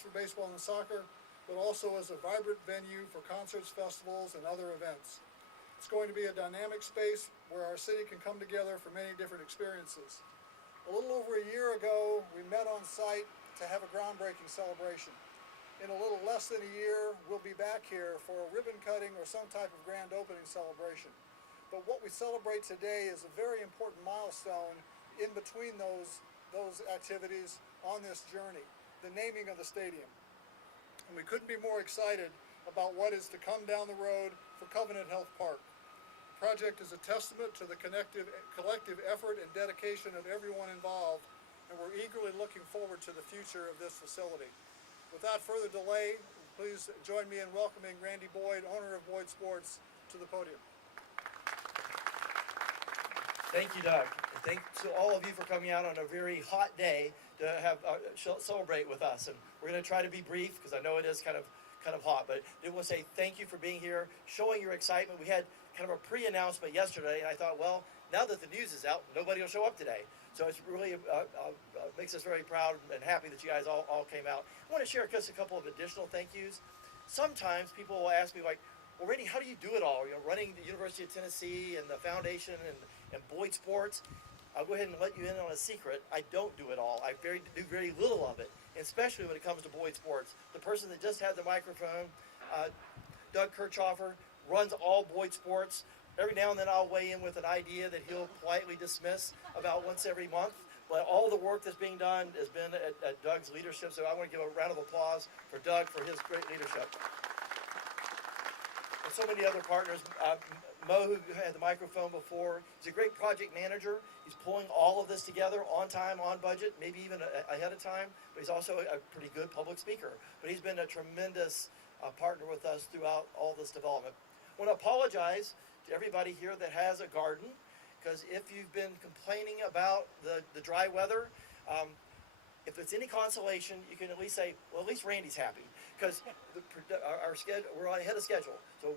just for baseball and soccer, but also as a vibrant venue for concerts, festivals, and other events. It's going to be a dynamic space where our city can come together for many different experiences. A little over a year ago, we met on site to have a groundbreaking celebration. In a little less than a year, we'll be back here for a ribbon cutting or some type of grand opening celebration. But what we celebrate today is a very important milestone in between those activities on this journey, the naming of the stadium. And we couldn't be more excited about what is to come down the road for Covenant Health Park. The project is a testament to the collective effort and dedication of everyone involved, and we're eagerly looking forward to the future of this facility. Without further delay, please join me in welcoming Randy Boyd, owner of Boyd Sports, to the podium. Thank you, Doug. And thank to all of you for coming out on a very hot day to have celebrate with us. And we're going to try to be brief because I know it is kind of hot. But I want to say thank you for being here, showing your excitement. We had kind of a pre-announcement yesterday, and I thought, well, now that the news is out, nobody will show up today. So it's really makes us very proud and happy that you guys all came out. I want to share just a couple of additional thank yous. Sometimes people will ask me, like, well, Randy, how do you do it all? You know, running the University of Tennessee and the foundation and Boyd Sports. I'll go ahead and let you in on a secret. I don't do it all. I do very little of it, especially when it comes to Boyd Sports. The person that just had the microphone, Doug Kirchhoffer, runs all Boyd Sports. Every now and then I'll weigh in with an idea that he'll politely dismiss about once every month. But all the work that's being done has been at Doug's leadership. So I want to give a round of applause for Doug for his great leadership. And so many other partners. Mo, who had the microphone before, he's a great project manager. He's pulling all of this together on time, on budget, maybe even ahead of time. But he's also a pretty good public speaker. But he's been a tremendous partner with us throughout all this development. I want to apologize to everybody here that has a garden, because if you've been complaining about the dry weather, if it's any consolation, you can at least say, well, at least Randy's happy, because our schedule, we're ahead of schedule. So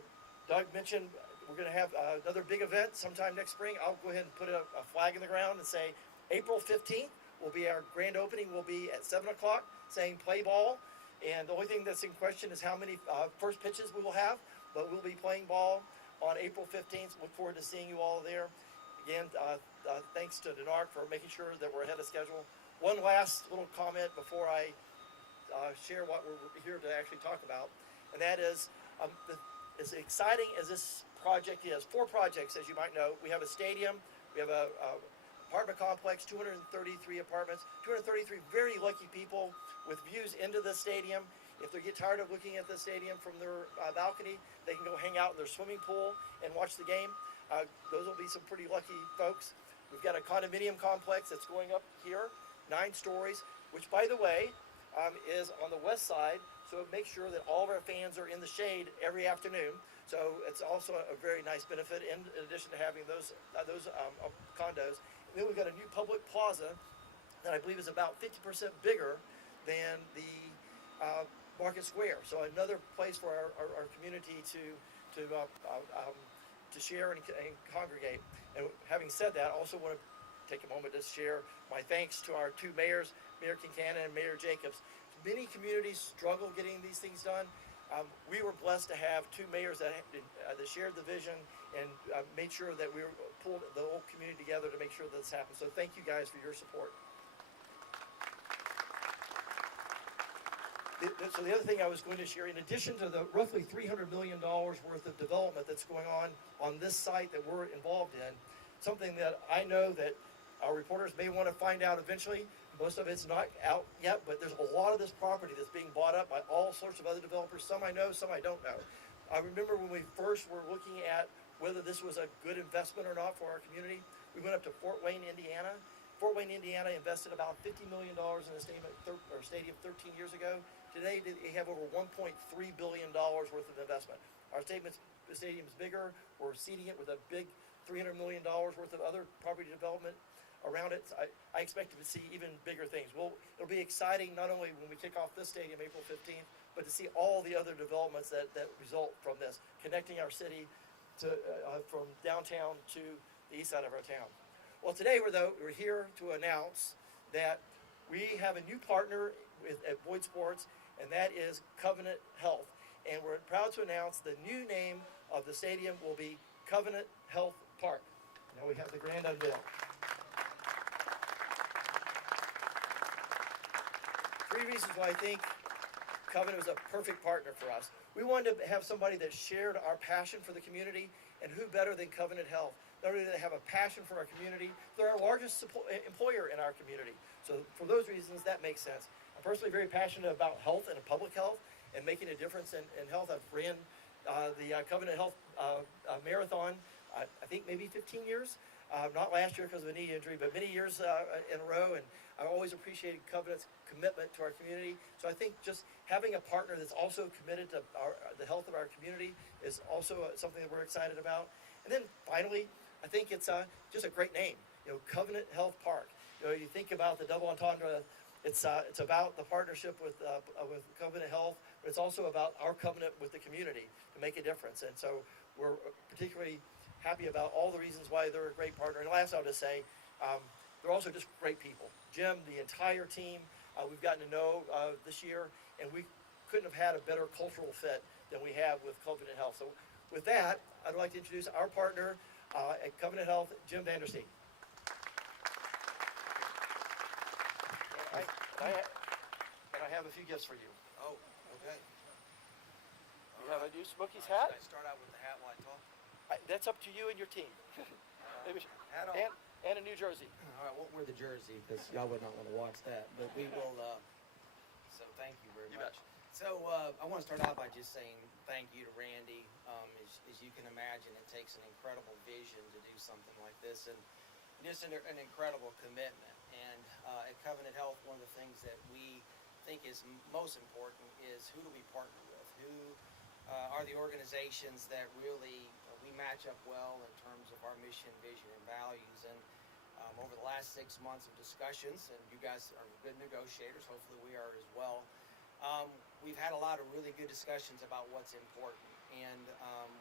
Doug mentioned we're going to have another big event sometime next spring. I'll go ahead and put a flag in the ground and say April 15th will be our grand opening. Will be at 7 o'clock, saying play ball. And the only thing that's in question is how many first pitches we will have, but we'll be playing ball on April 15th. Look forward to seeing you all there. Again, thanks to Denark for making sure that we're ahead of schedule. One last little comment before I share what we're here to actually talk about, and that is, as exciting as this project is, 4 projects, as you might know. We have a stadium, we have a apartment complex, 233 apartments, 233 very lucky people with views into the stadium. If they get tired of looking at the stadium from their balcony, they can go hang out in their swimming pool and watch the game. Those will be some pretty lucky folks. We've got a condominium complex that's going up here, 9 stories, which, by the way, is on the west side, so it makes sure that all of our fans are in the shade every afternoon. So it's also a very nice benefit in addition to having those condos. And then we've got a new public plaza that I believe is about 50% bigger than the Market Square. So another place for our community to share and congregate. And having said that, I also want to take a moment to share my thanks to our 2 mayors, Mayor Kincannon and Mayor Jacobs. Many communities struggle getting these things done. We were blessed to have 2 mayors that shared the vision and made sure that we pulled the whole community together to make sure that this happened. So thank you guys for your support. So the other thing I was going to share, in addition to the roughly $300 million worth of development that's going on this site that we're involved in, something that I know that our reporters may want to find out eventually. Most of it's not out yet, but there's a lot of this property that's being bought up by all sorts of other developers. Some I know, some I don't know. I remember when we first were looking at whether this was a good investment or not for our community, we went up to Fort Wayne, Indiana. Fort Wayne, Indiana invested about $50 million in a stadium 13 years ago. Today, they have over $1.3 billion worth of investment. Our stadium's bigger. We're seeding it with a big $300 million worth of other property development around it. I expect to see even bigger things. It'll be exciting not only when we kick off this stadium April 15th, but to see all the other developments that result from this, connecting our city to from downtown to the east side of our town. Well, today we're here to announce that we have a new partner at Boyd Sports, and that is Covenant Health. And we're proud to announce the new name of the stadium will be Covenant Health Park. Now we have the grand unveil. Three reasons why I think Covenant was a perfect partner for us. We wanted to have somebody that shared our passion for the community, and who better than Covenant Health? Not only do they have a passion for our community, they're our largest employer in our community. So for those reasons, that makes sense. I'm personally very passionate about health and public health and making a difference in health. I've ran the Covenant Health Marathon, I think maybe 15 years. Not last year because of a knee injury, but many years in a row. And I always appreciated Covenant's commitment to our community. So I think just having a partner that's also committed to the health of our community is also something that we're excited about. And then finally, I think it's just a great name, Covenant Health Park. You think about the double entendre. It's about the partnership with Covenant Health, but it's also about our covenant with the community to make a difference. And so we're particularly happy about all the reasons why they're a great partner. And last, I'll just say, they're also just great people. Jim, the entire team, we've gotten to know this year, and we couldn't have had a better cultural fit than we have with Covenant Health. So with that, I'd like to introduce our partner at Covenant Health, Jim Vandersteen. And I have a few gifts for you. Oh, okay. You have a new Smokies hat? Should I start out with the hat while I talk? That's up to you and your team. Maybe, Hat on. and a New Jersey. All right, won't wear the jersey because y'all would not want to watch that, but we will. So thank you very You much. bet. So I want to start out by just saying thank you to Randy. As you can imagine, it takes an incredible vision to do something like this, and just an incredible commitment. And at Covenant Health, one of the things that we think is most important is who do we partner with? Who are the organizations that really we match up well in terms of our mission, vision, and values? And over the last 6 months of discussions, and you guys are good negotiators, hopefully we are as well, we've had a lot of really good discussions about what's important. And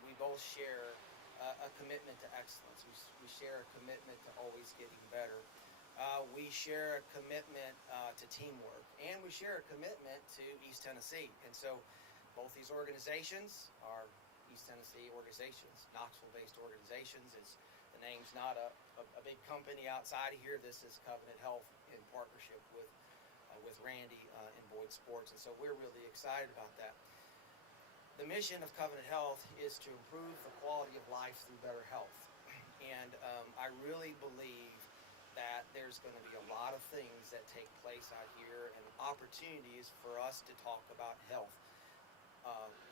we both share a commitment to excellence. We share a commitment to always getting better. We share a commitment to teamwork, and we share a commitment to East Tennessee. And so both these organizations are East Tennessee organizations, Knoxville-based organizations. The name's not a big company outside of here. This is Covenant Health in partnership with Randy and Boyd Sports, and so we're really excited about that. The mission of Covenant Health is to improve the quality of life through better health. And I really believe that there's going to be a lot of things that take place out here and opportunities for us to talk about health.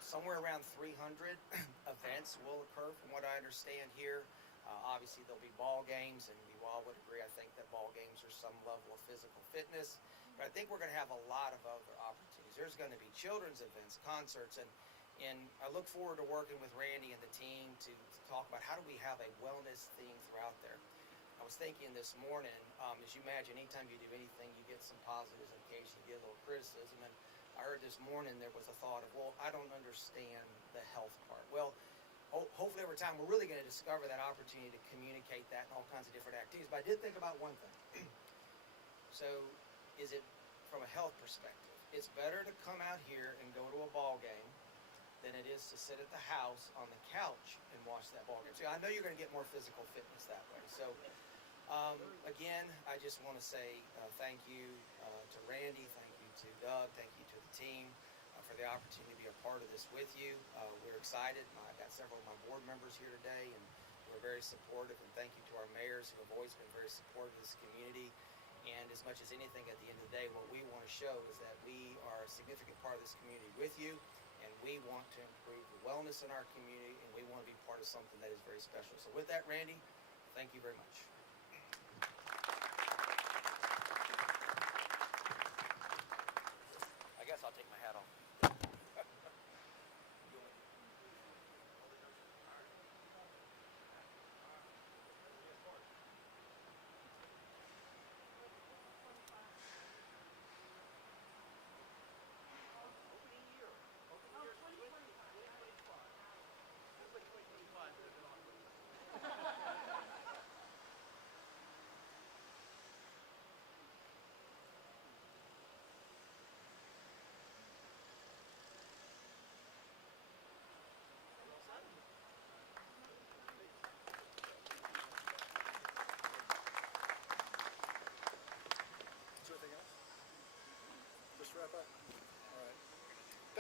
Somewhere around 300 events will occur from what I understand here. Obviously there'll be ball games, and we all would agree, I think, that ball games are some level of physical fitness. But I think we're going to have a lot of other opportunities. There's going to be children's events, concerts, and I look forward to working with Randy and the team to talk about how do we have a wellness theme throughout there. I was thinking this morning, as you imagine, anytime you do anything, you get some positives, and occasionally you get a little criticism. And I heard this morning there was a thought of, well, I don't understand the health part. Well, hopefully over time we're really going to discover that opportunity to communicate that in all kinds of different activities. But I did think about one thing. So is it from a health perspective? It's better to come out here and go to a ball game than it is to sit at the house on the couch and watch that ball game. So I know you're going to get more physical fitness that way. So again, I just want to say thank you to Randy, thank you to Doug, thank you to the team for the opportunity to be a part of this with you. We're excited. I've got several of my board members here today, and we're very supportive. And thank you to our mayors who have always been very supportive of this community. And as much as anything, at the end of the day, what we want to show is that we are a significant part of this community with you, and we want to improve the wellness in our community, and we want to be part of something that is very special. So with that, Randy, thank you very much. I guess I'll take my hat off.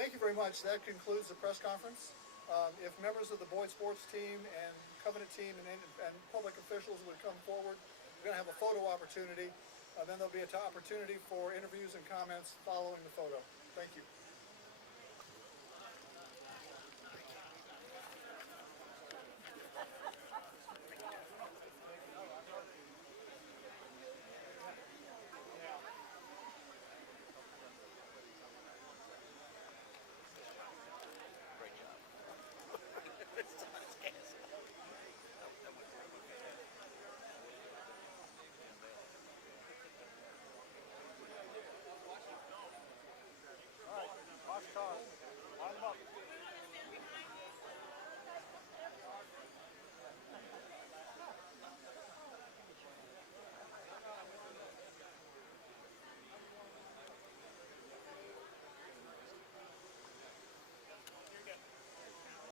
Thank you very much. That concludes the press conference. If members of the Boyd sports team and Covenant team and public officials would come forward, we're going to have a photo opportunity. Then there'll be an opportunity for interviews and comments following the photo.